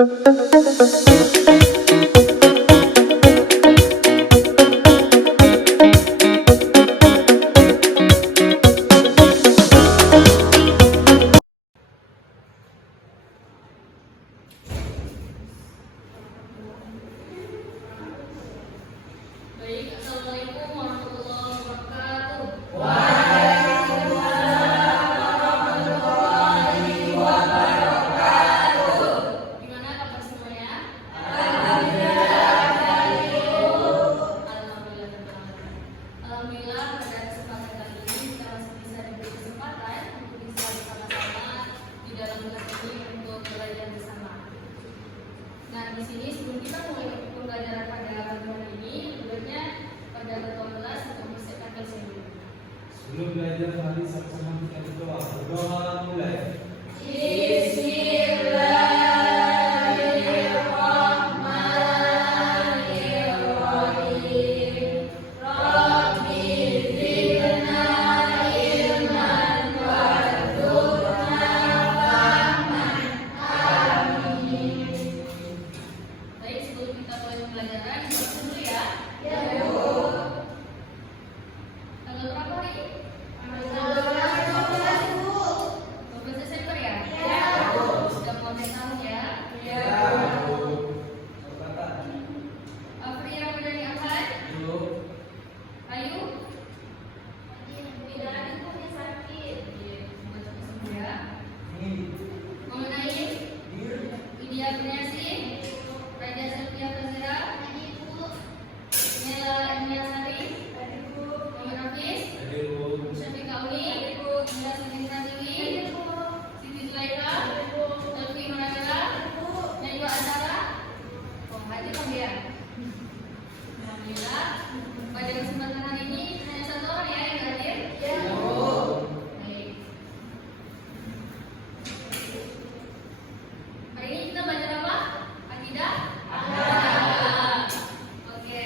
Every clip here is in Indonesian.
Baik, Assalamualaikum warahmatullahi wabarakatuh. Gimana kabar semuanya? Alhamdulillah, pada kesempatan kali ini kita masih bisa diberi kesempatan untuk bisa bersama-sama di dalam kelas ini untuk belajar bersama. Nah, di sini sebelum kita mulai pembelajaran pada pertemuan ini, sebenarnya pada ketua kelas untuk mempersiapkan dosen dulu. Sebelum belajar, mari sama-sama kita berdoa. Berdoa mulai. Baik, sebelum kita mulai pembelajaran, kita dulu ya. Tanggal berapa hari? 12 Desember ya? Sudah mau naik tahun ya? Afri Ramadhani Ahad, Ayu, tidak ada ibunya sakit. Semoga cepat sembuh ya. Muhammad Naim, Widya Kurniasi, Raja Sofia Fazira, Nela Emiasari, Muhammad Hafiz, Syafiq Kauni, Indah Siti Naziwi, Siti Zulaika, Elvi Managala, Najwa Azhara. Oh, hadir Om ya. Alhamdulillah, pada kesempatan hari ini hanya satu orang ya yang hadir. Baik. Hari ini kita belajar apa? Akidah? Oke.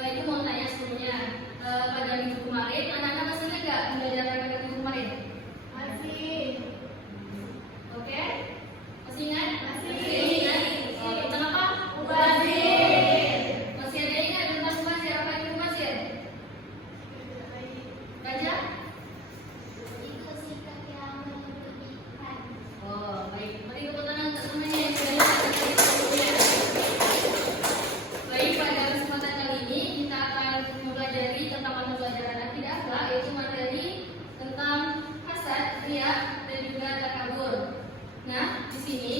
Itu mau tanya sebelumnya. Pada minggu kemarin, anak-anak masih ingat nggak pembelajaran pada minggu kemarin? Oke? Masih ingat? Masih ingat? Tentang apa? Masih ada yang ingat tentang mubazir? Apa itu mubazir? Raja? Oh, baik. Mari tepuk tangan untuk semuanya yang sudah ingat. Baik, pada kesempatan kali ini kita akan mempelajari tentang mata pelajaran akidah akhlak, yaitu materi tentang hasad, riya, dan juga takabur. Nah, di sini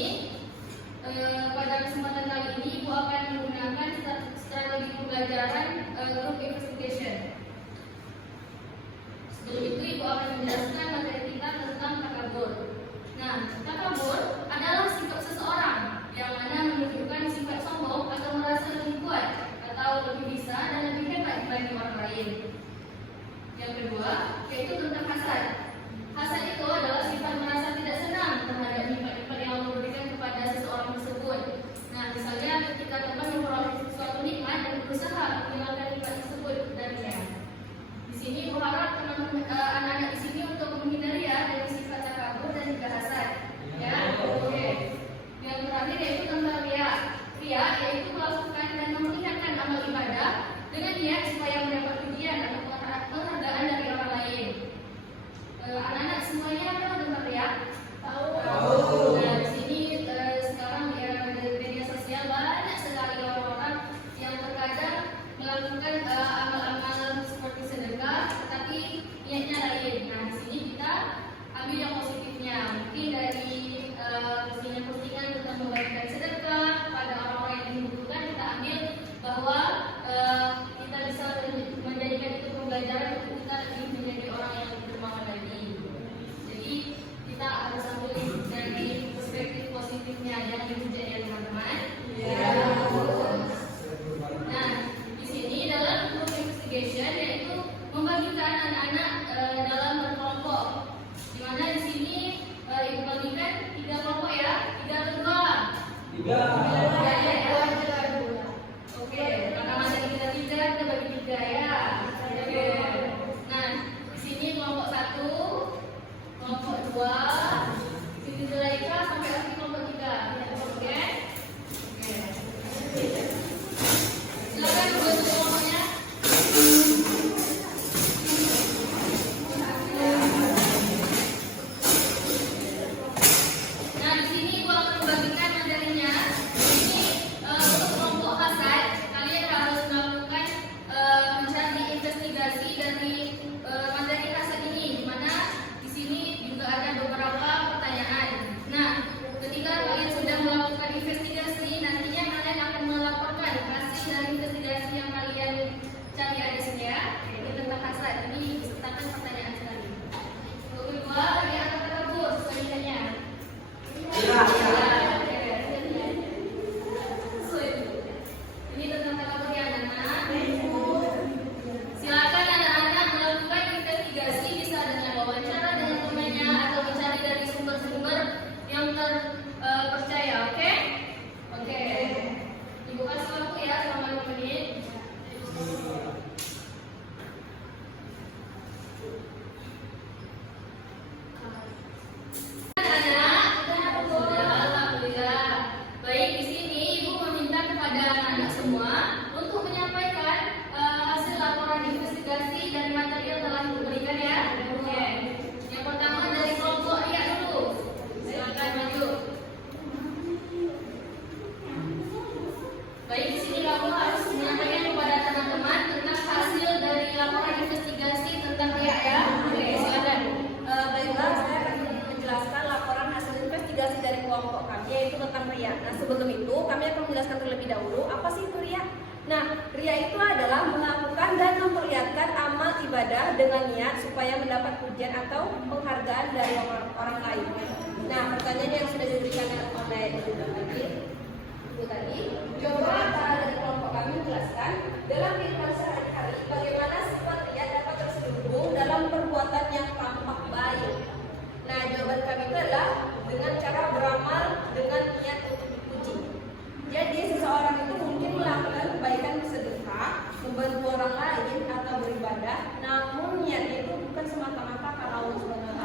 pada kesempatan kali ini Ibu akan menggunakan strategi pembelajaran group investigation. Sebelum itu Ibu akan menjelaskan materi kita tentang takabur. Nah, takabur adalah sifat seseorang yang mana menunjukkan sifat sombong atau merasa lebih kuat atau lebih bisa dan lebih hebat dibanding orang lain. Yang kedua, yaitu tentang hasad. Hasad itu adalah sifat merasa tidak senang terhadap nikmat-nikmat yang Allah berikan kepada seseorang tersebut. Nah, misalnya ketika teman memperoleh suatu nikmat dan berusaha menghilangkan nikmat tersebut darinya. Di sini berharap anak-anak di sini untuk menghindari ya dari sifat takabur dan juga hasad. Ya, oke. Yang terakhir yaitu tentang riya. Riya yaitu melakukan dan memperlihatkan amal ibadah dengan niat supaya mendapat pujian atau penghargaan dari orang lain. Anak-anak semuanya tahu tentang riya? Tahu. Nah, di sini sekarang di era media sosial banyak sekali orang-orang yang terkadang melakukan amal-amal seperti sedekah, tetapi niatnya lain. Nah, di sini kita ambil yang positifnya. Mungkin dari postingan-postingan tentang membagikan sedekah pada orang-orang yang membutuhkan, kita ambil bahwa kita bisa menjadikan itu pembelajaran untuk kita lebih menjadi orang yang lebih bermanfaat lagi. Jadi kita harus ambil dari perspektif positifnya, jangan dihujat ya teman-teman. Nah, di sini dalam group investigation yaitu membagikan anak-anak dalam berkelompok. Di mana di sini Ibu bagikan 3 kelompok ya, 3 atau 2? 3. Oke, karena masih kita 3, kita bagi 3 ya. Oke. Nah, di sini kelompok 1, kelompok 2, Siti sebenarnya? Iya. Ini tentang takabur ya anak-anak. Silakan anak-anak melakukan investigasi, bisa dengan wawancara dengan temannya atau mencari dari sumber-sumber yang terpercaya. Oke? Oke. Ibu kasih waktu ya selama 5 menit. Baik, di sini Ibu meminta kepada anak-anak semua untuk menyampaikan hasil laporan investigasi dari materi yang telah Ibu berikan ya. Oke. Yang pertama dari kelompok Ria dulu. Silakan maju. Baik, di sini kamu harus menyampaikan kepada teman-teman tentang hasil dari laporan investigasi tentang Ria ya. Oke, silakan. Baiklah, saya akan menjelaskan laporan hasil investigasi dari kelompok kami, yaitu tentang RIA. Nah, sebelum itu kami akan menjelaskan terlebih dahulu apa sih itu RIA. Nah, RIA itu adalah melakukan dan memperlihatkan amal ibadah dengan niat supaya mendapat pujian atau penghargaan dari orang lain. Nah, pertanyaan yang sudah diberikan oleh Ibu tadi, coba para dari kelompok kami menjelaskan dalam kehidupan sehari-hari bagaimana sifat RIA dapat terselubung dalam perbuatan yang tampak baik. Nah, jawaban kami itu adalah dengan cara beramal dengan niat untuk dipuji. Jadi seseorang itu mungkin melakukan kebaikan sedekah, membantu orang lain atau beribadah, namun niatnya itu bukan semata-mata karena Allah SWT,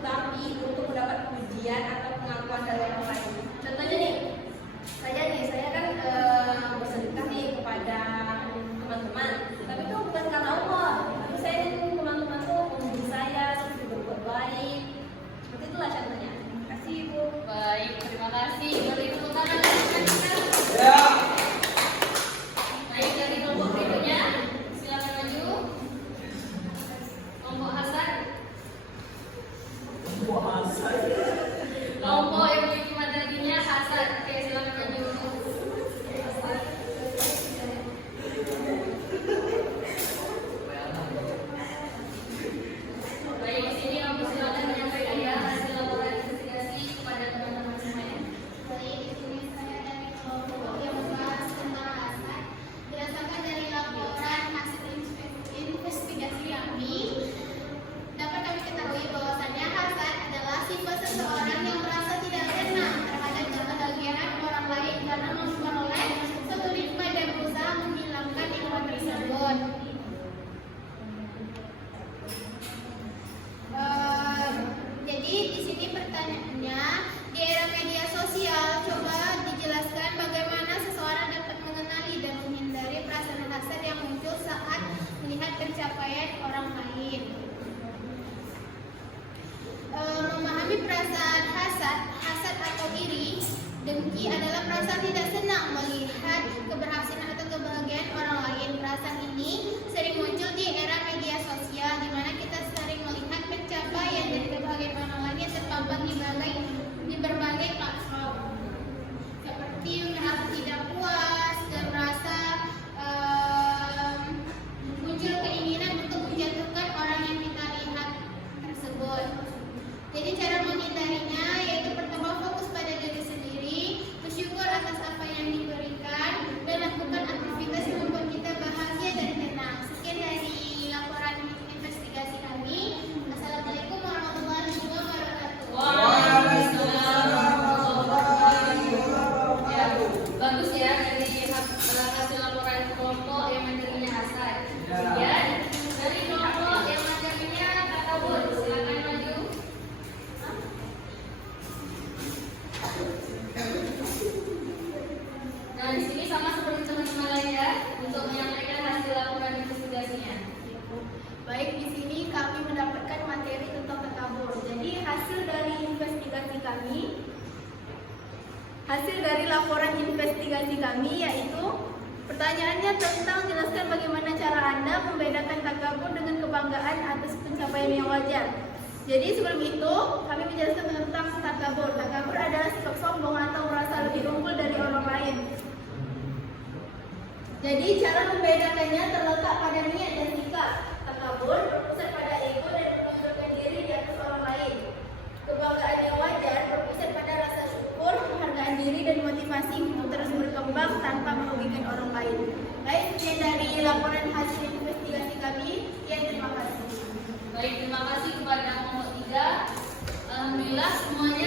tetapi untuk mendapat pujian atau pengakuan dari orang lain. Contohnya nih, saya kan bersedekah nih kepada teman-teman, tapi itu bukan karena Allah, tapi saya ingin teman-teman tuh memuji saya, seperti berbuat baik. Seperti itulah contohnya. Terima kasih Ibu. Baik, terima kasih. Beri tepuk tangan. Ya. Baik, dari kelompok berikutnya, silakan maju. Kelompok Hasan. Kelompok yang memiliki materinya Hasan. Oke, silakan maju. Baik, di sini kamu silakan menyampaikan ya hasil laporan investigasi kepada teman-teman semuanya. Baik, di sini saya dari kelompok yang membahas tentang hasad. Berdasarkan dari laporan hasil investigasi kami, dapat kami ketahui bahwasannya hasad adalah sifat seseorang yang merasa tidak tenang terhadap kebahagiaan orang lain karena memperoleh suatu nikmat dan berusaha menghilangkan nikmat tersebut. Jadi di sini pertanyaannya, di era media sosial, coba dijelaskan bagaimana seseorang dapat mengenali dan menghindari perasaan hasad yang muncul saat melihat pencapaian orang lain. Memahami perasaan hasad atau iri, dengki adalah perasaan tidak senang melihat keberhasilan atau kebahagiaan orang lain. Perasaan ini sering muncul di era media sosial, di mana kita sering melihat pencapaian dan kebahagiaan orang lain yang terpampang di berbagai platform, seperti merasa tidak puas dan merasa muncul keinginan untuk menjatuhkan orang yang kita lihat tersebut. Jadi cara menghindarinya yaitu pertama fokus pada diri sendiri, bersyukur atas apa yang diberikan, dan lakukan aktivitas yang membuat kita bahagia dan tenang. Sekian dari laporan investigasi kami. Assalamualaikum warahmatullahi wabarakatuh. Waalaikumsalam warahmatullahi wabarakatuh. Ya, bagus ya dari hasil laporan kelompok yang materinya Hasan. Kemudian dari kelompok yang materinya takabur, silakan maju. Nah, di sini sama seperti teman-teman lain ya, untuk menyampaikan hasil laporan investigasinya. Baik, di sini kami mendapatkan materi tentang takabur. Jadi hasil dari investigasi kami, hasil dari laporan investigasi kami yaitu pertanyaannya tentang jelaskan bagaimana cara Anda membedakan takabur dengan kebanggaan atas pencapaian yang wajar. Jadi sebelum itu kami menjelaskan tentang takabur. Takabur adalah sikap sombong atau merasa lebih unggul dari orang lain. Jadi cara membedakannya terletak pada niat dan sikap. Takabur berpusat pada ego dan menonjolkan diri di atas orang lain. Alhamdulillah semuanya